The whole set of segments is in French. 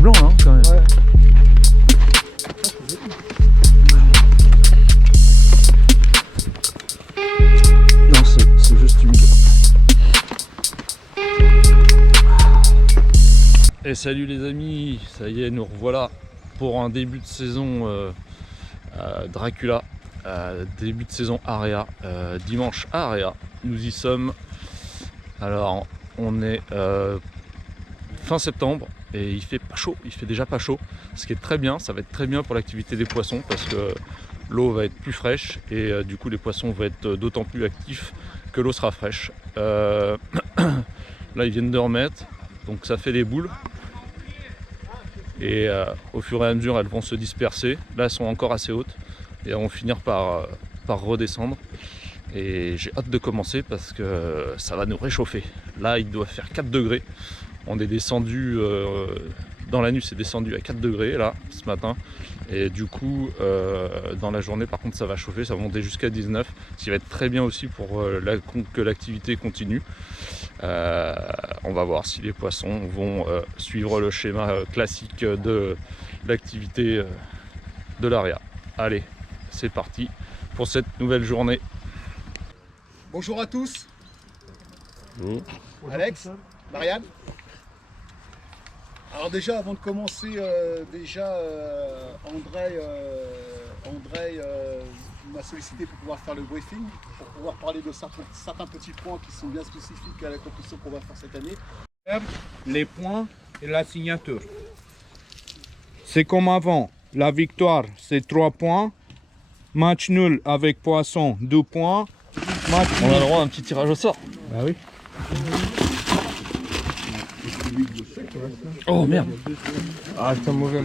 C'est blanc là hein, quand même. Ouais. Non, c'est juste humide. Et salut les amis, ça y est, nous revoilà pour un début de saison Dracula, début de saison Area, dimanche à Area, nous y sommes. Alors on est fin septembre et il fait pas chaud, il fait déjà pas chaud, ce qui est très bien, ça va être très bien pour l'activité des poissons parce que l'eau va être plus fraîche et du coup les poissons vont être d'autant plus actifs que l'eau sera fraîche. Là ils viennent de remettre, donc ça fait des boules. Et au fur et à mesure elles vont se disperser. Là elles sont encore assez hautes et elles vont finir par redescendre. Et j'ai hâte de commencer parce que ça va nous réchauffer. Là il doit faire 4 degrés. On est descendu dans la nuit, c'est descendu à 4 degrés là ce matin. Et du coup dans la journée par contre ça va chauffer, ça va monter jusqu'à 19. Ce qui va être très bien aussi pour que l'activité continue. On va voir si les poissons vont suivre le schéma classique de l'activité de l'AREA. Allez, c'est parti pour cette nouvelle journée. Bonjour à tous. Bonjour. Alex, Marianne. Alors déjà, avant de commencer, André m'a sollicité pour pouvoir faire le briefing, pour pouvoir parler de certains petits points qui sont bien spécifiques à la compétition qu'on va faire cette année. Les points et la signature. C'est comme avant. La victoire, c'est 3 points. Match nul avec poisson, 2 points. Match On a nul. le droit à un petit tirage au sort. Bah oui. Oh merde. Ah, c'est mauvais.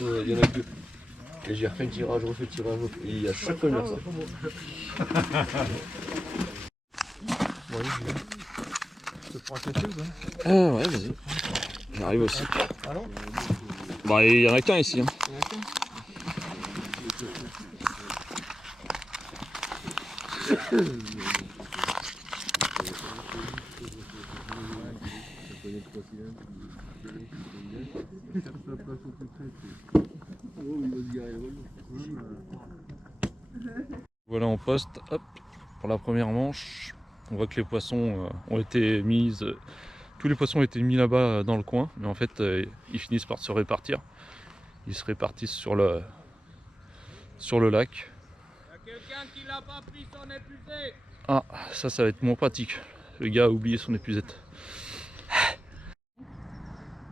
Il y en a deux. Et j'ai refait le tirage, refait le tirage, et il y a chaque fois ça. Ouais vas-y. J'arrive aussi. Bah il y en a qu'un ici. Hein. Voilà en poste, hop, pour la première manche. On voit que les poissons ont été mis, tous les poissons ont été mis là-bas dans le coin, mais en fait ils finissent par se répartir. Ils se répartissent sur le lac. Quelqu'un qui n'a pas pris son épuisé. Ah, ça va être moins pratique. Le gars a oublié son épuisette.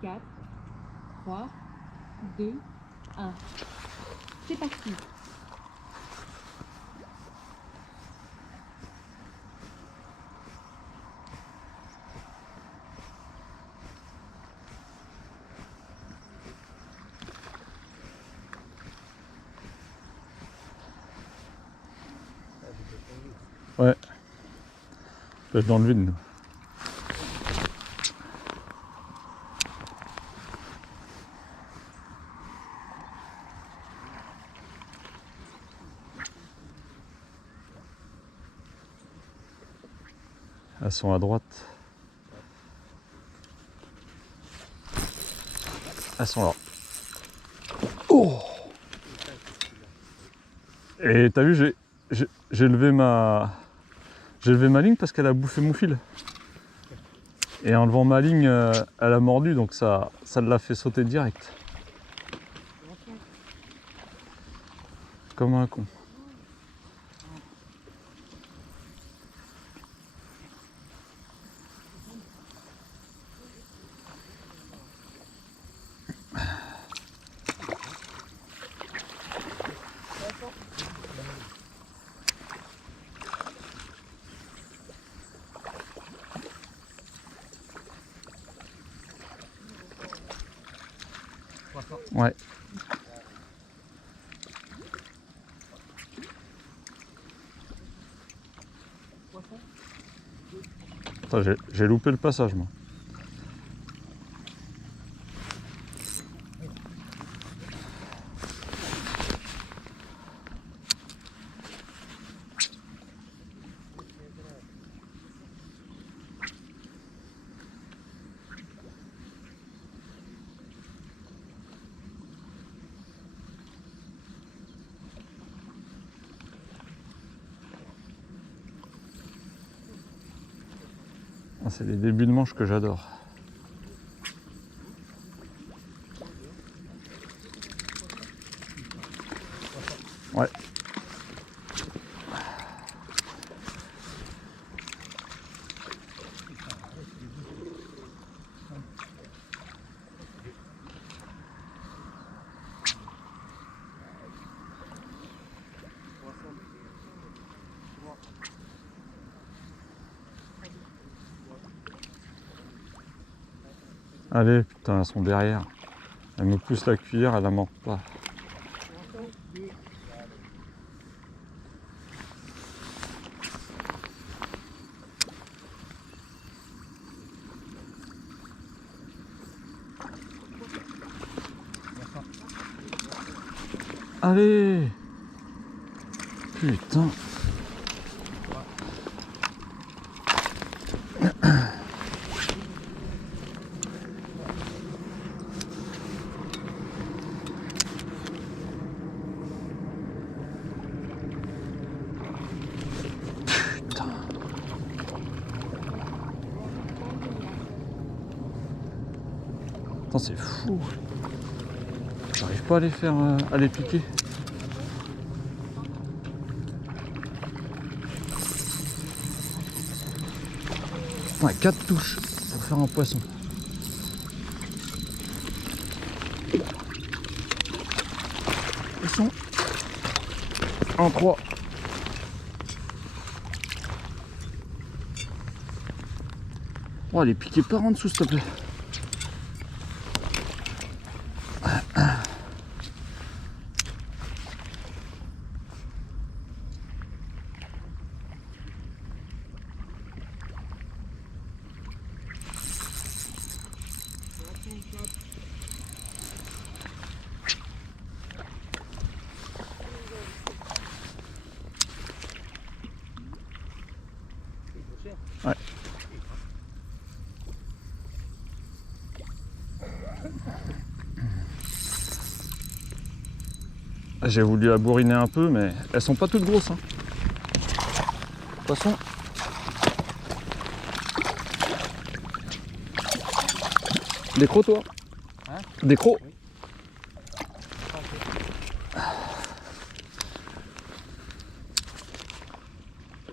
4, 3, 2, 1. C'est parti. Ouais. Je vais être dans le vide. Nous. Elles sont à droite. Elles sont là. Oh! Et t'as vu, j'ai levé ma ligne parce qu'elle a bouffé mon fil. Et en levant ma ligne, elle a mordu, donc ça l'a fait sauter direct. Comme un con. Ouais. Attends, j'ai loupé le passage moi. C'est les débuts de manche que j'adore. Ouais. Allez, putain, elles sont derrière. Elle me pousse la cuillère, elle la mord pas. Allez! Putain! Putain, c'est fou. J'arrive pas à les faire, à les piquer. Ouais, 4 touches pour faire un poisson. Poisson. 1, 3. Oh, les piquez par en dessous, s'il te plaît. Ouais. J'ai voulu la bourriner un peu, mais elles sont pas toutes grosses. Hein. Poisson. Des crocs, toi? Hein? Des crocs? Oui.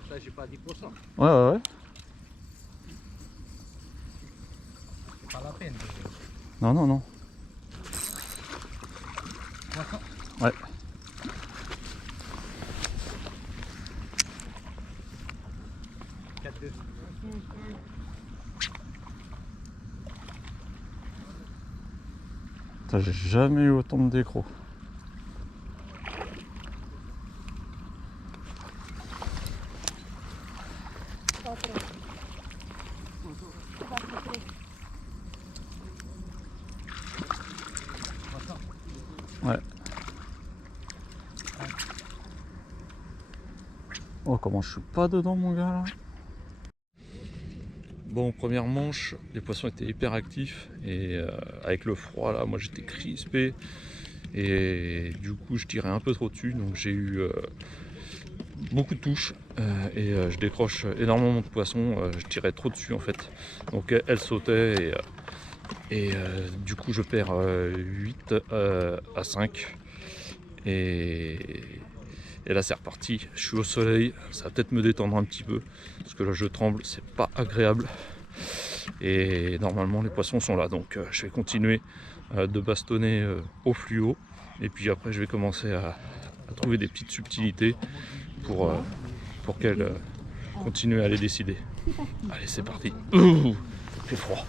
Ça, j'ai pas 10%. Ouais. C'est pas la peine. Non. Ouais. Putain, j'ai jamais eu autant de décros. Ouais. Oh, comment je suis pas dedans, mon gars, là. Bon, première manche, les poissons étaient hyper actifs et avec le froid là, moi j'étais crispé et du coup je tirais un peu trop dessus, donc j'ai eu beaucoup de touches et je décroche énormément de poissons, je tirais trop dessus en fait, donc elle sautait et du coup je perds 8 à 5 et là c'est reparti, je suis au soleil, ça va peut-être me détendre un petit peu, parce que là je tremble, c'est pas agréable. Et normalement les poissons sont là, donc je vais continuer de bastonner au fluo. Et puis après je vais commencer à trouver des petites subtilités pour qu'elles continuent à les décider. Allez, c'est parti. Ouh, il fait froid.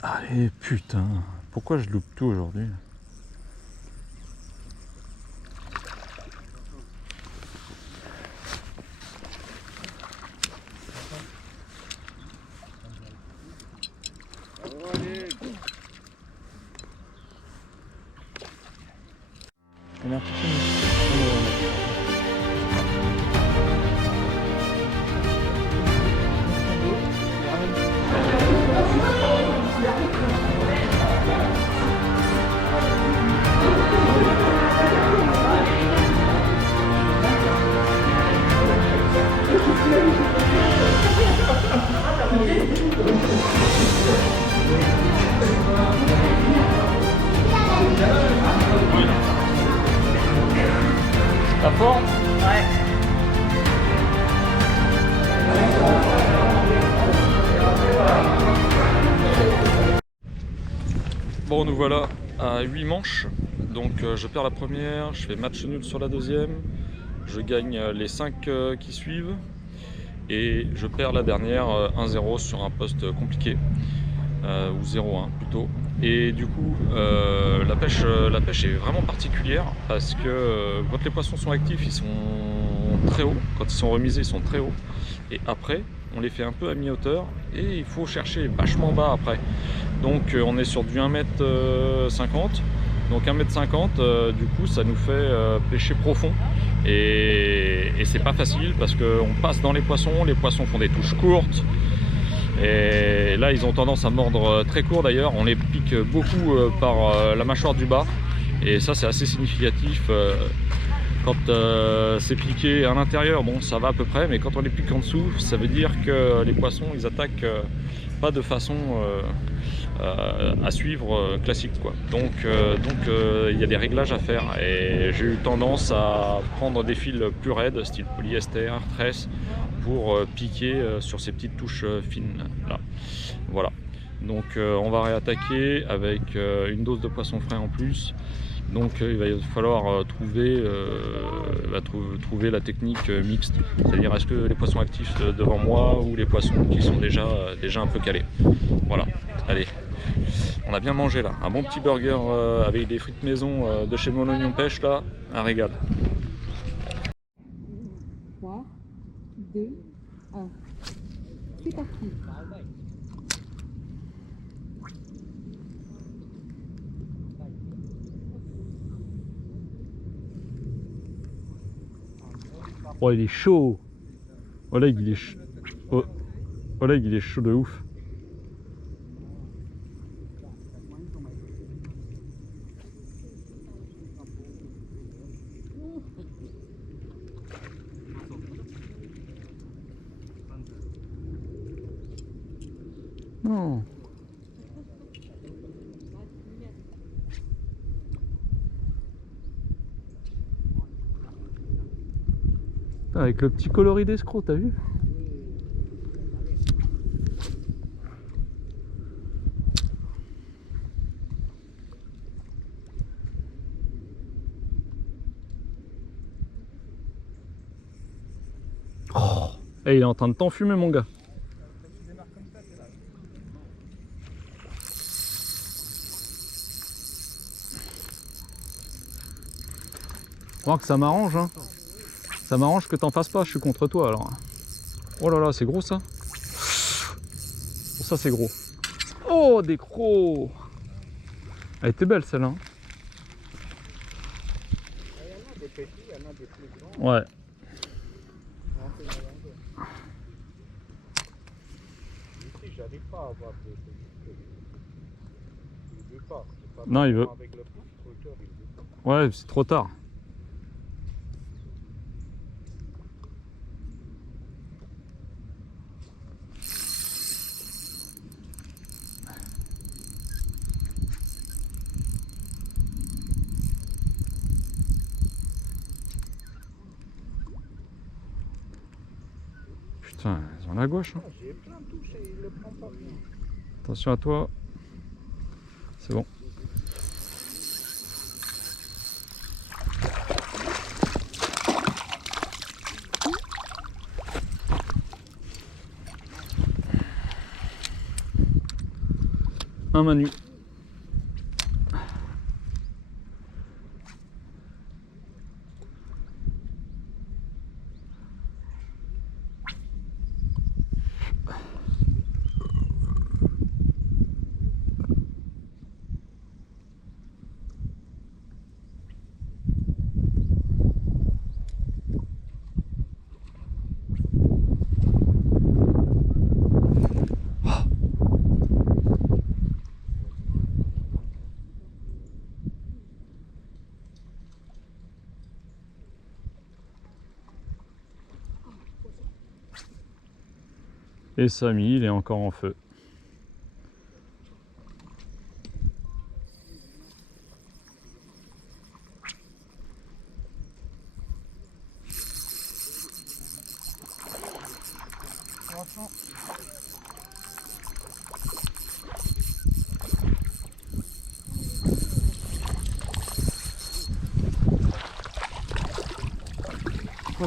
Allez, putain, pourquoi je loupe tout aujourd'hui? Bon, nous voilà à 8 manches. Donc je perds la première, je fais match nul sur la deuxième, je gagne les 5 qui suivent et je perds la dernière 1-0 sur un poste compliqué, ou 0-1 plutôt. Et du coup la pêche est vraiment particulière parce que quand les poissons sont actifs ils sont très hauts, quand ils sont remisés ils sont très hauts, et après on les fait un peu à mi-hauteur et il faut chercher vachement bas après. Donc on est sur du 1m50. Donc 1m50, du coup ça nous fait pêcher profond et c'est pas facile parce qu'on passe dans les poissons font des touches courtes et là ils ont tendance à mordre très court d'ailleurs, on les pique beaucoup par la mâchoire du bas et ça c'est assez significatif. Quand c'est piqué à l'intérieur, bon ça va à peu près, mais quand on les pique en dessous, ça veut dire que les poissons ils attaquent pas de façon à suivre classique quoi. Donc il y a des réglages à faire et j'ai eu tendance à prendre des fils plus raides, style polyester, tresse, pour piquer sur ces petites touches fines là. Voilà. Donc on va réattaquer avec une dose de poisson frais en plus. Donc il va falloir trouver la technique mixte, c'est-à-dire est-ce que les poissons actifs devant moi ou les poissons qui sont déjà un peu calés. Voilà, allez, on a bien mangé là, un bon petit burger avec des frites maison de chez Mon Oignon Pêche là, un régal. 3, 2, 1. C'est parti. Oh il est chaud. Oh là il est chaud. Oh là il est chaud de ouf. Non. Avec le petit coloris d'escroc, t'as vu? Oh. Hey, il est en train de t'enfumer mon gars. Faut voir que ça m'arrange hein. Ça m'arrange que t'en fasses pas, je suis contre toi alors. Oh là là, c'est gros ça. Oh, ça c'est gros. Oh, des crocs. Elle était belle celle-là. Ouais. Non, il veut. Ouais, c'est trop tard. Putain, ils ont la gauche. Hein. Attention à toi. C'est bon. Un Manu. Et Samy, il est encore en feu.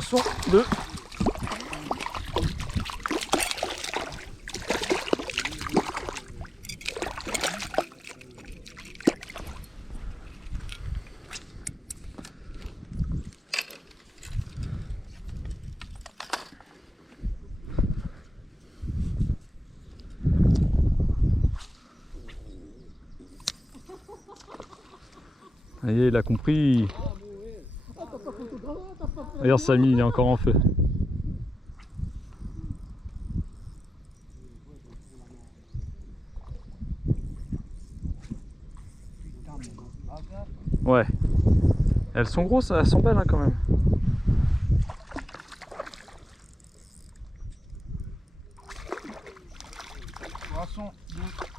Poisson de... Ça y est, il a compris. D'ailleurs, Samy, il est encore en feu. Ouais. Elles sont grosses, elles sont belles hein, quand même. Poisson de...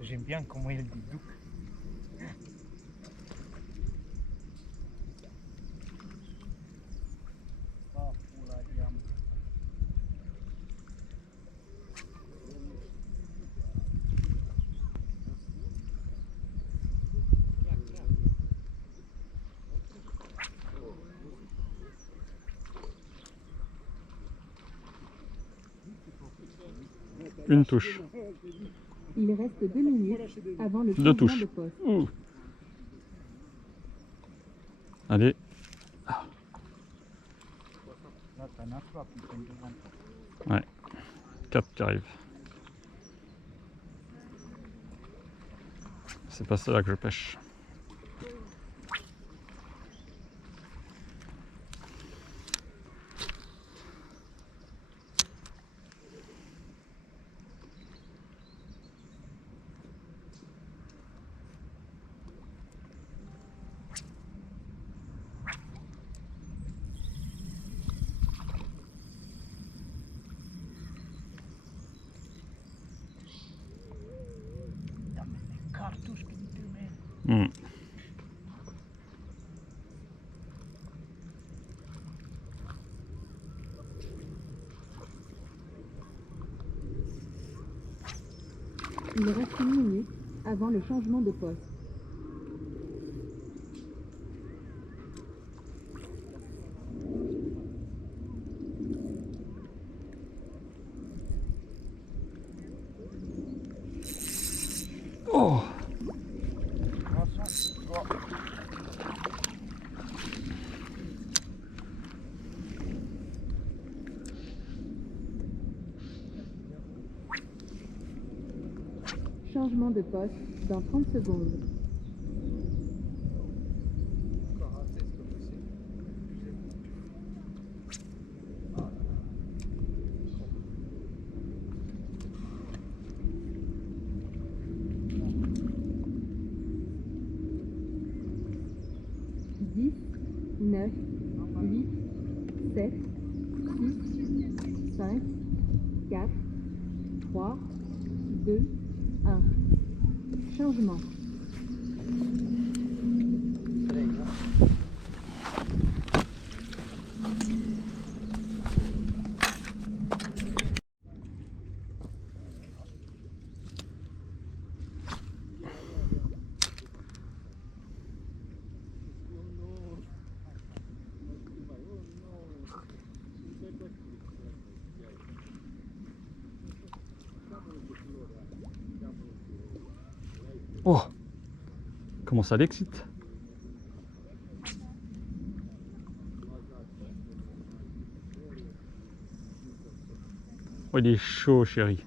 J'aime bien comment il dit Douk. Une touche. Il reste 2 minutes avant le Deux changement touches. de poste. Ouh. Allez. Là, t'en as trois, putain, devant toi. Ouais. 4 qui arrivent. C'est pas cela que je pêche. Cartouche que tu mets. Hmm. Il reste 1 minute avant le changement de poste. Oh. Poisson, trois. Changement de poste dans 30 secondes. Dix, 9, 8, 7, 6, 5, 4, 3, 2, 1. Changement. Oh. Comment ça l'excite? Oh, il est chaud, chéri.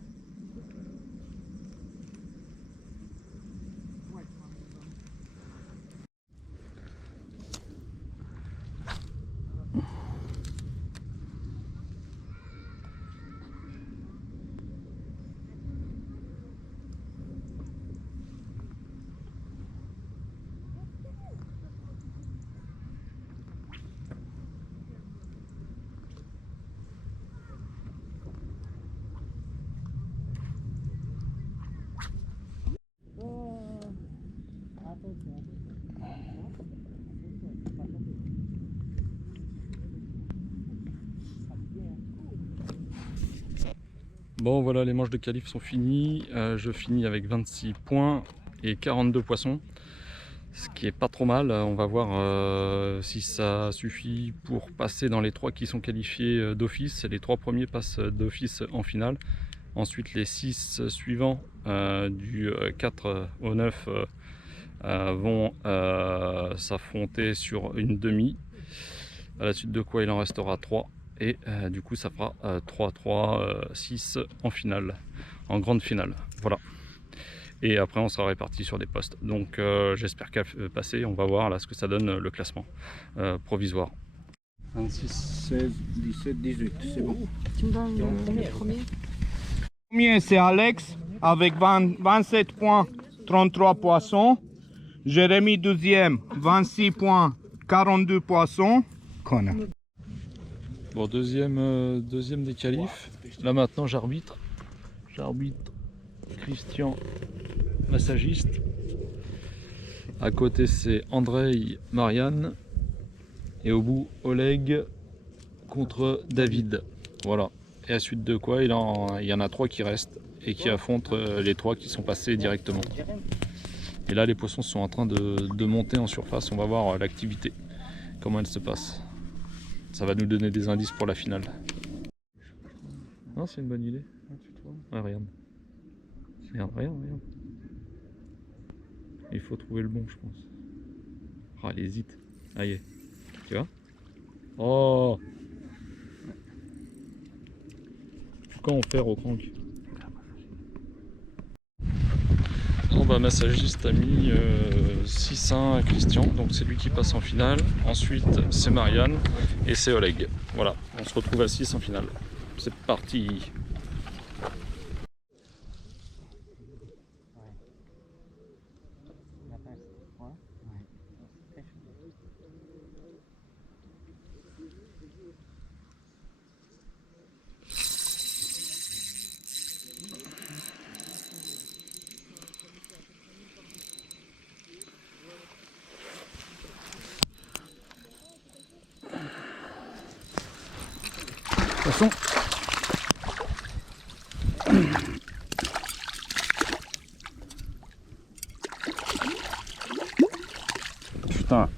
Bon voilà, les manches de qualif sont finies. Je finis avec 26 points et 42 poissons. Ce qui est pas trop mal. On va voir si ça suffit pour passer dans les 3 qui sont qualifiés d'office. Les 3 premiers passent d'office en finale. Ensuite les 6 suivants du 4 au 9 vont s'affronter sur une demi. À la suite de quoi il en restera 3. Et du coup ça fera 3-3-6 en finale, en grande finale. Voilà. Et après on sera répartis sur des postes. Donc j'espère qu'à passer, on va voir là ce que ça donne le classement provisoire. 26, 16, 17, 18, c'est bon. Tu me donnes le premier? Premier c'est Alex avec 27 points, 33 poissons. Jérémy deuxième, 26 points, 42 poissons. Connard. Bon, deuxième des qualifs. Là maintenant j'arbitre. J'arbitre Christian, massagiste. À côté c'est Andrei, Marianne. Et au bout Oleg contre David. Voilà. Et à suite de quoi il y en a 3 qui restent et qui affrontent les 3 qui sont passés directement. Et là les poissons sont en train de monter en surface. On va voir l'activité, comment elle se passe. Ça va nous donner des indices pour la finale. Non, c'est une bonne idée. Ah, regarde. Regarde. Il faut trouver le bon, je pense. Ah, elle hésite. Ah, y est. Tu vois? Oh! Pourquoi on fait au crank? Bon bah massagiste a mis 6-1 à Christian, donc c'est lui qui passe en finale. Ensuite c'est Marianne et c'est Oleg. Voilà, on se retrouve à 6 en finale. C'est parti. Poisson. Putain.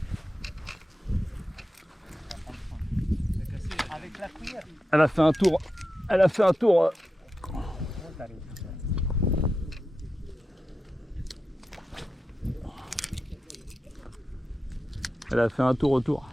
Elle a fait un tour. Elle a fait un tour. Elle a fait un tour autour.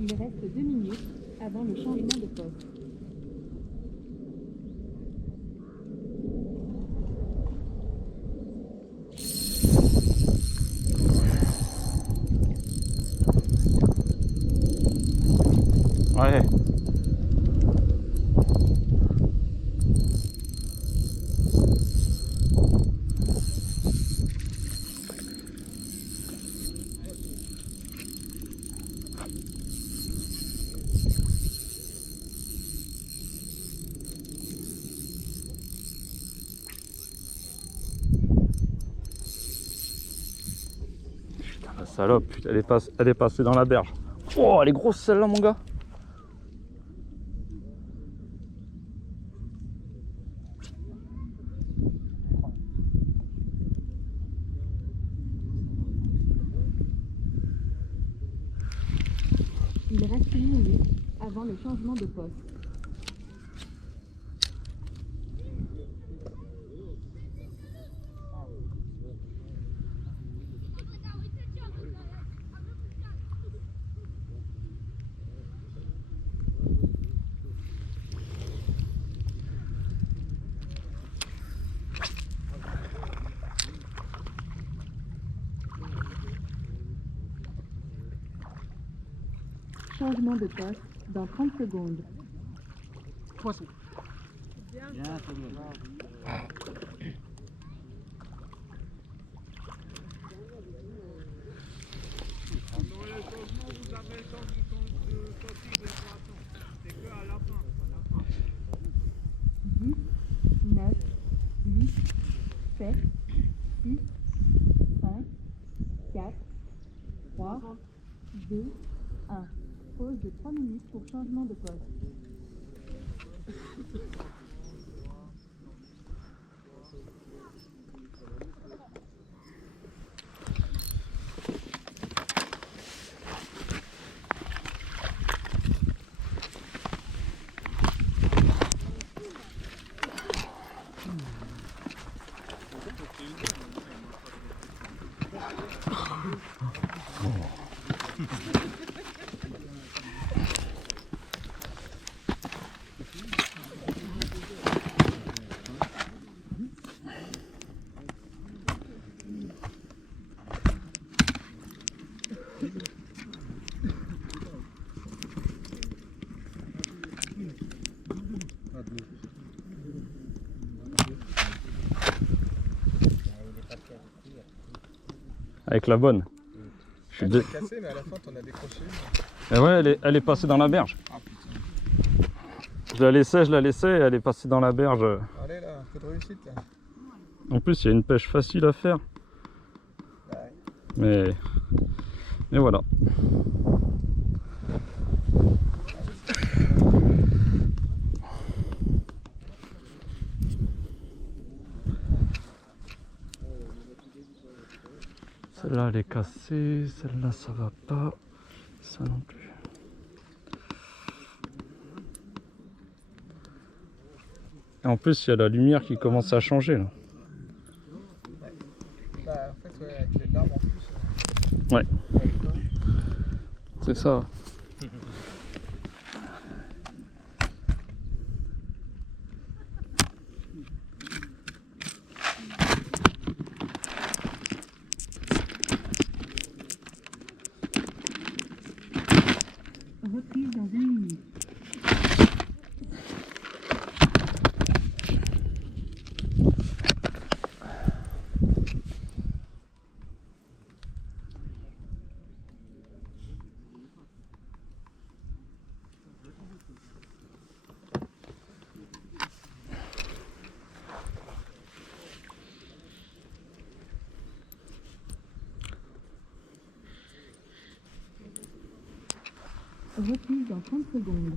Il reste 2 minutes avant le changement de poste. Ouais. Putain, la salope, putain, elle est passée dans la berge. Oh, elle est grosse celle-là, mon gars. Il reste une minute avant le changement de poste. Changement de poste dans 30 secondes. Poisson. Dix, 9, 8, 7, 6, 5, 4, 3, 2, 1. Pause de 3 minutes pour changement de poste. Avec la bonne. Je suis cassé, mais à la fin, t'en as décroché. Et ouais, elle est passée dans la berge. Je la laissais, elle est passée dans la berge. Allez là, un peu de réussite là. En plus, il y a une pêche facile à faire. Mais voilà. Celle-là, elle est cassée. Celle-là, ça va pas. Ça non plus. Et en plus, il y a la lumière qui commence à changer là. Bah, en fait, ouais, avec les larmes en plus. Ouais. C'est ça. Reprise dans 1 minute. Reprise dans 30 secondes.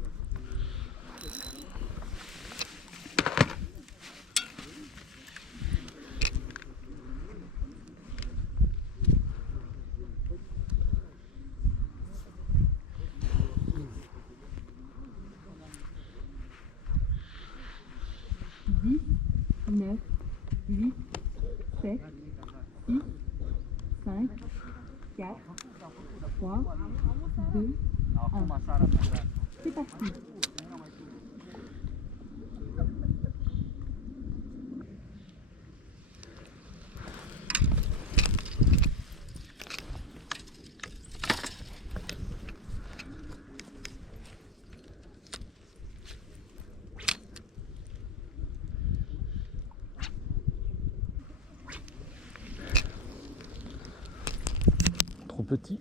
Dix, 9, 8, 7, 6, 5, 4, 3, 2, 1. C'est parti. Trop petit.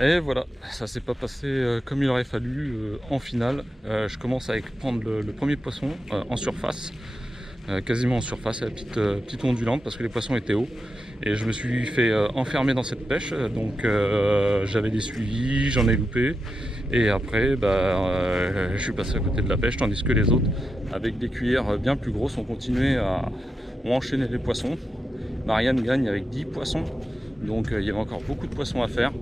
Et voilà, ça s'est pas passé comme il aurait fallu en finale. Je commence à prendre le premier poisson en surface, quasiment en surface, à la petite ondulante parce que les poissons étaient hauts. Et je me suis fait enfermer dans cette pêche, donc j'avais des suivis, j'en ai loupé. Et après, je suis passé à côté de la pêche, tandis que les autres, avec des cuillères bien plus grosses, ont continué à enchaîner les poissons. Marianne gagne avec 10 poissons, donc il y avait encore beaucoup de poissons à faire.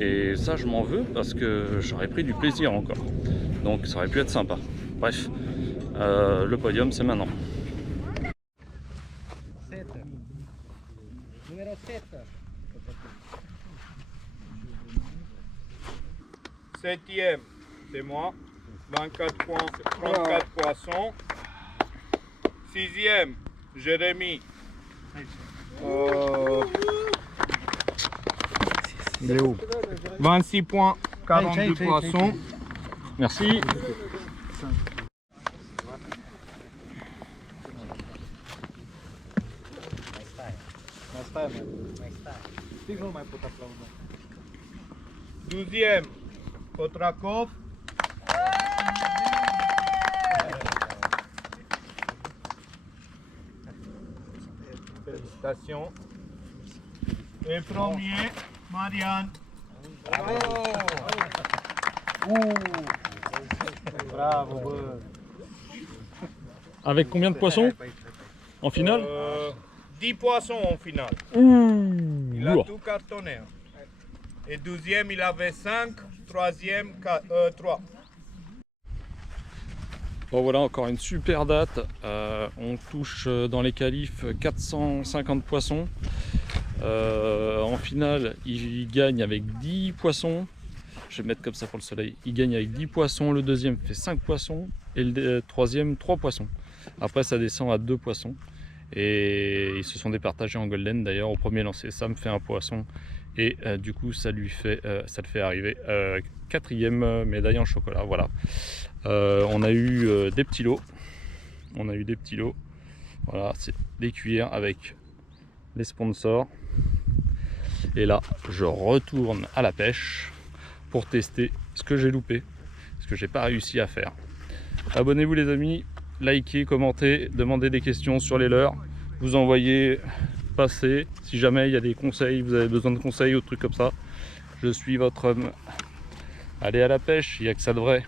Et ça, je m'en veux parce que j'aurais pris du plaisir encore. Donc ça aurait pu être sympa. Bref, le podium, c'est maintenant. Numéro 7. Septième, c'est moi. 24 points, 34 poissons. Sixième, Jérémy. Il est où? 26 points, 42 poissons. Merci. Douzième, Potrakov. Félicitations. Et premier, Marianne. Bravo. Avec combien de poissons en finale? 10 poissons en finale. Il a Lourd. tout cartonné. Et douzième, il avait 5. Troisième, 3. Bon voilà, encore une super date. On touche dans les qualifs 450 poissons. En finale, il gagne avec 10 poissons. Je vais mettre comme ça pour le soleil. Il gagne avec 10 poissons. Le deuxième fait 5 poissons. Et le troisième, 3 poissons. Après, ça descend à 2 poissons. Et ils se sont départagés en golden. D'ailleurs, au premier lancer, Sam fait un poisson. Et du coup, ça le fait arriver 4e médaille en chocolat. Voilà. On a eu des petits lots. Voilà, c'est des cuillères avec les sponsors. Et là, je retourne à la pêche pour tester ce que j'ai loupé, ce que j'ai pas réussi à faire. Abonnez-vous les amis, likez, commentez, demandez des questions sur les leurres, vous envoyez passer. Si jamais il y a des conseils, vous avez besoin de conseils ou trucs comme ça, je suis votre homme. Allez à la pêche, il n'y a que ça de vrai.